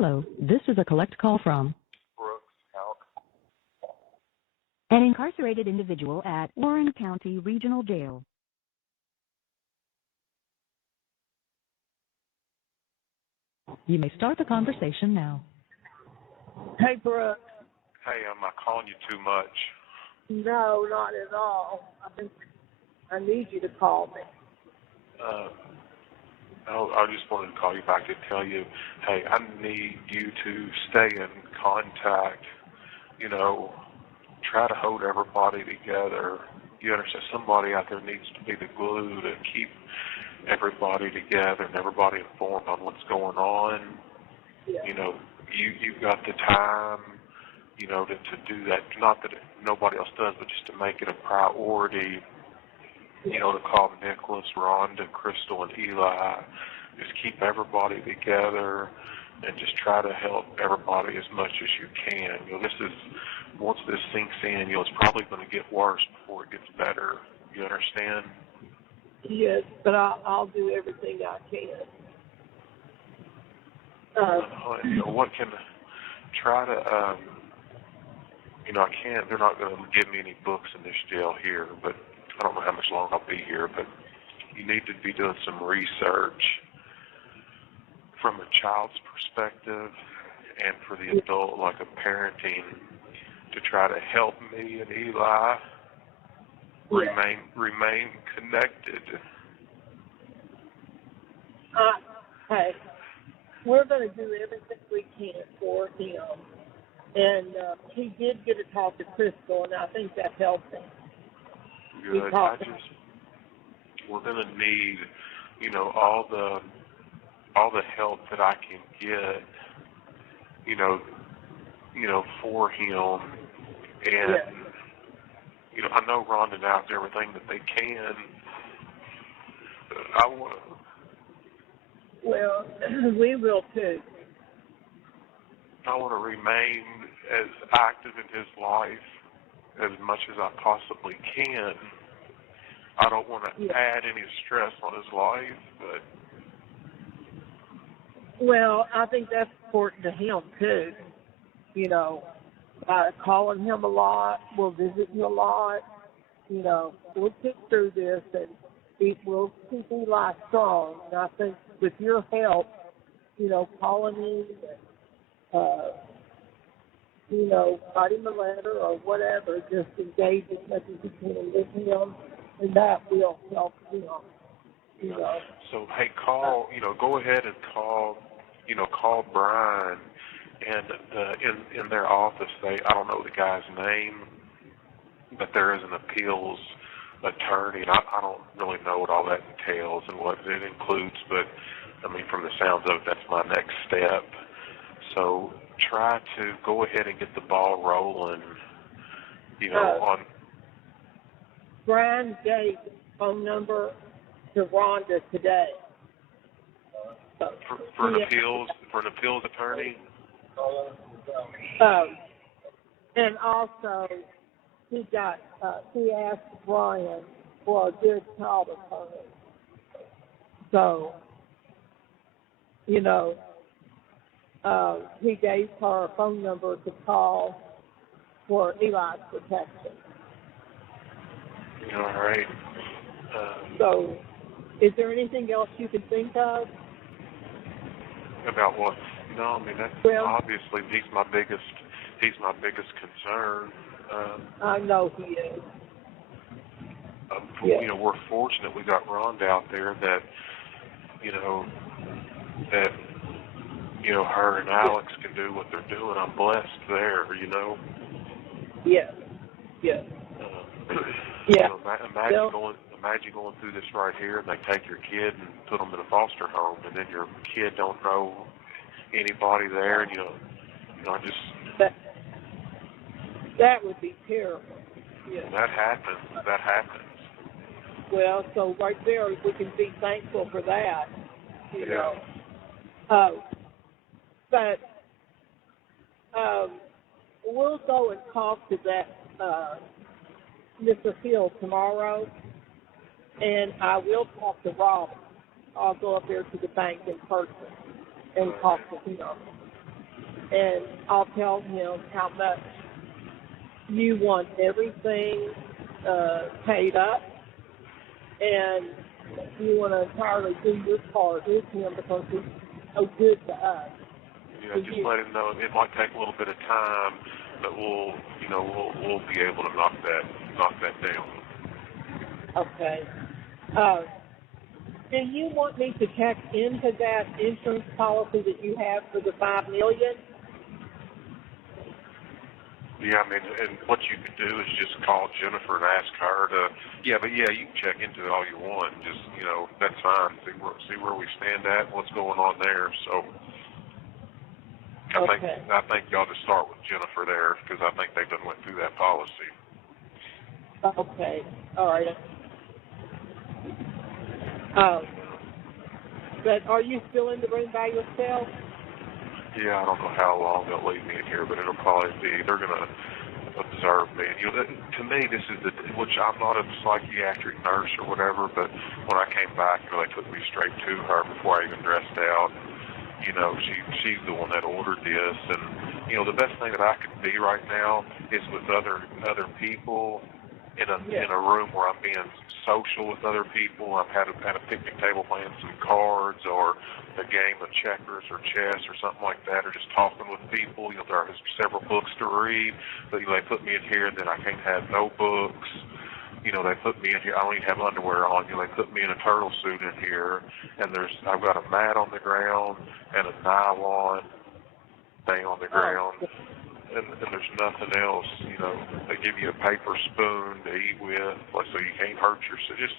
Hello, this is a collect call from Brooks Houck. an incarcerated individual at Warren County Regional Jail. You may start the conversation now. Hey, Brooke. Hey, am I calling you too much? No, not at all. I need you to call me. I just wanted to call you back to tell you, hey, I need you to stay in contact. Try to hold everybody together. You understand? Somebody out there needs to be the glue to keep everybody together and everybody informed on what's going on. Yeah. You've got the time, to do that. Not that nobody else does, but just to make it a priority. To call Nicholas, Rhonda, Crystal, and Eli. Just keep everybody together and just try to help everybody as much as you can. Once this sinks in, it's probably going to get worse before it gets better. You understand? Yes, but I'll do everything I can. What can try to? I can't. They're not going to give me any books in this jail here, but I don't know how much longer I'll be here. But you need to be doing some research from a child's perspective and for the adult, like a parenting, to try to help me and Eli remain connected. Hey, we're going to do everything we can for him. And he did get to talk to Crystal, and I think that helped him. Good. We're going to need, all the help that I can get, for him. And, I know Rhonda does everything that they can. I want to. Well, we will too. I want to remain as active in his life as much as I possibly can. I don't want to add any stress on his life, but... Well, I think that's important to him, too. Calling him a lot, we'll visit him a lot. We'll get through this, and we'll keep Eli strong. And I think with your help, calling him, write him a letter or whatever, just engage as much as you can with him, and that will help him. So, hey, go ahead and call Brian, and in their office, I don't know the guy's name, but there is an appeals attorney, and I don't really know what all that entails and what it includes, but, from the sounds of it, that's my next step. So try to go ahead and get the ball rolling, on... Brian gave the phone number to Rhonda today. For an appeals attorney? And also, he asked Brian for a good child attorney. So, he gave her a phone number to call for Eli's protection. All right. So, is there anything else you can think of? About what? No, that's obviously he's my biggest concern. I know he is. We're fortunate we got Rhonda out there that, her and Alex can do what they're doing. I'm blessed there, Yes. Yes. Imagine going through this right here, and they take your kid and put them in a foster home, and then your kid don't know anybody there, and that would be terrible. Yeah. That happens. Well, so right there, we can be thankful for that. But we'll go and talk to that Mr. Hill tomorrow, and I will talk to Rob. I'll go up there to the bank in person and talk to him. and I'll tell him how much you want everything paid up, and you want to entirely do your part with him because he's so good to us. Yeah, just let him know it might take a little bit of time, but we'll be able to knock that down. Okay. Do you want me to check into that insurance policy that you have for the $5 million? Yeah, I mean, and what you could do is just call Jennifer and ask her to. Yeah, you can check into it all you want. Just that's fine. See where we stand at, what's going on there. So. I think you ought to start with Jennifer there because I think they done went through that policy. Okay. All right. But are you still in the room by yourself? Yeah, I don't know how long they'll leave me in here, but it'll probably be, they're going to observe me. To me, this is which I'm not a psychiatric nurse or whatever, but when I came back, they took me straight to her before I even dressed out. She's the one that ordered this, and the best thing that I could be right now is with other people in a room where I'm being social with other people. I've had a picnic table playing some cards or a game of checkers or chess or something like that, or just talking with people. There are several books to read, but they put me in here, and then I can't have no books. They put me in here. I don't even have underwear on. They put me in a turtle suit in here, and I've got a mat on the ground and a nylon thing on the ground, and there's nothing else. They give you a paper spoon to eat with, so you can't hurt yourself.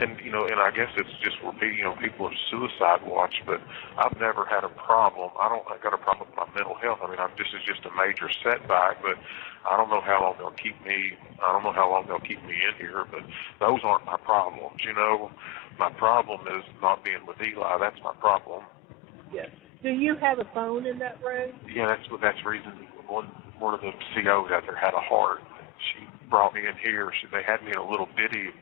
And I guess it's just where people are suicide watch, but I've never had a problem. I got a problem with my mental health. I mean, this is just a major setback, but I don't know how long they'll keep me. I don't know how long they'll keep me in here, but those aren't my problems. My problem is not being with Eli. That's my problem. Yes. Do you have a phone in that room? Yeah, that's the reason. One of the COs out there had a heart. She brought me in here. They had me in a little bitty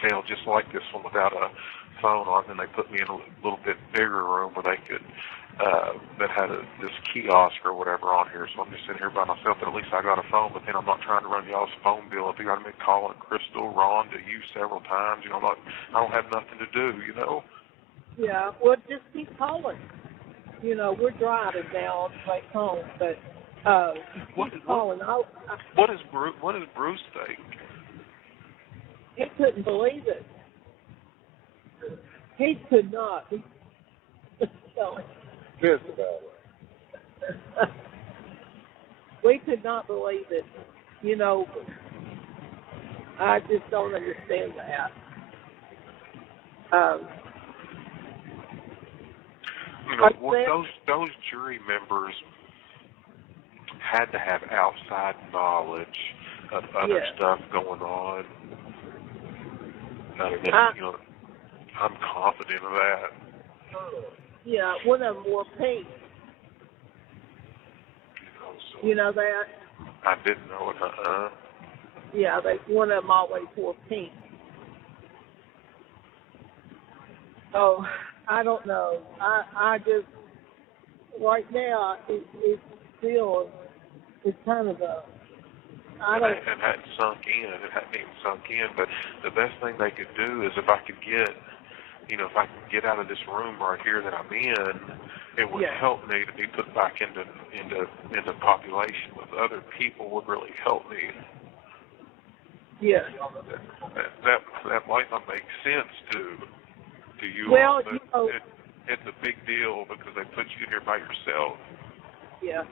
cell just like this one without a phone on, and they put me in a little bit bigger room where they could that had this kiosk or whatever on here. So I'm just sitting here by myself, and at least I got a phone. But then I'm not trying to run y'all's phone bill. If you got me calling Crystal, Ron, to you several times, I don't have nothing to do. Yeah. Well, just keep calling. We're driving now on the way home, but keep calling. What does Bruce think? He couldn't believe it. He could not. Pissed about it. We could not believe it. I just don't understand that. Those jury members had to have outside knowledge of other stuff going on. I'm confident of that. Yeah, one of them wore pink. You know that? I didn't know it. Yeah, one of them always wore pink. Oh, I don't know. I just right now it's still it's kind of a. It hadn't sunk in. It hadn't even sunk in. But the best thing they could do is if I could get out of this room right here that I'm in, it would help me to be put back into population with other people. Would really help me. Yeah. That might not make sense to you. Well, but it's a big deal because they put you here by yourself. Yeah.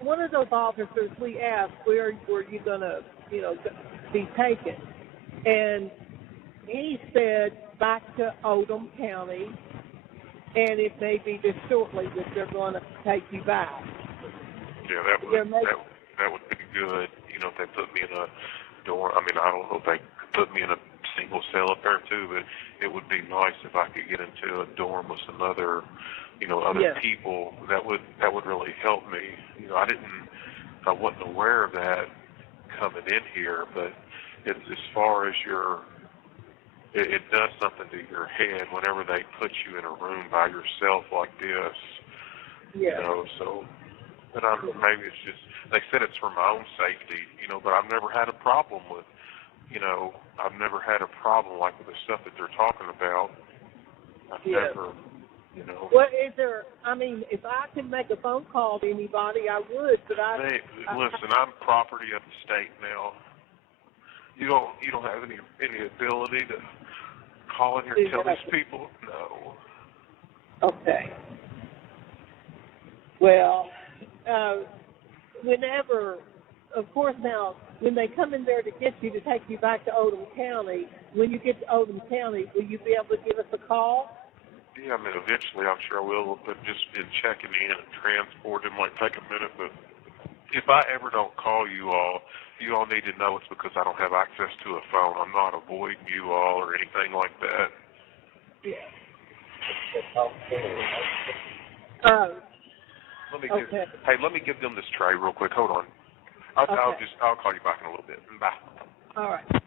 One of those officers, we asked, where were you going to, be taken? And he said back to Oldham County, and it may be just shortly that they're going to take you back. Yeah, that would be good. If they put me in a dorm. I mean, I don't know if they could put me in a single cell up there too, but it would be nice if I could get into a dorm with some other people. That would really help me. I wasn't aware of that coming in here, but as far as it does something to your head whenever they put you in a room by yourself like this. Yeah. You know, so, but maybe it's just, they said it's for my own safety, you know, but I've never had a problem with, you know, I've never had a problem like with the stuff that they're talking about. I've never, you know. What is there, I mean, if I could make a phone call to anybody, I would, but Listen, I'm property of the state now. You don't have any ability to call in here and tell these people? No. Okay. Well, whenever, of course now, when they come in there to get you to take you back to Oldham County, when you get to Oldham County, will you be able to give us a call? Yeah, I mean, eventually I'm sure I will, but just in checking in and transporting might take a minute. But if I ever don't call you all need to know it's because I don't have access to a phone. I'm not avoiding you all or anything like that. Yeah. Let me give them this tray real quick. Hold on. I'll call you back in a little bit. Bye. All right.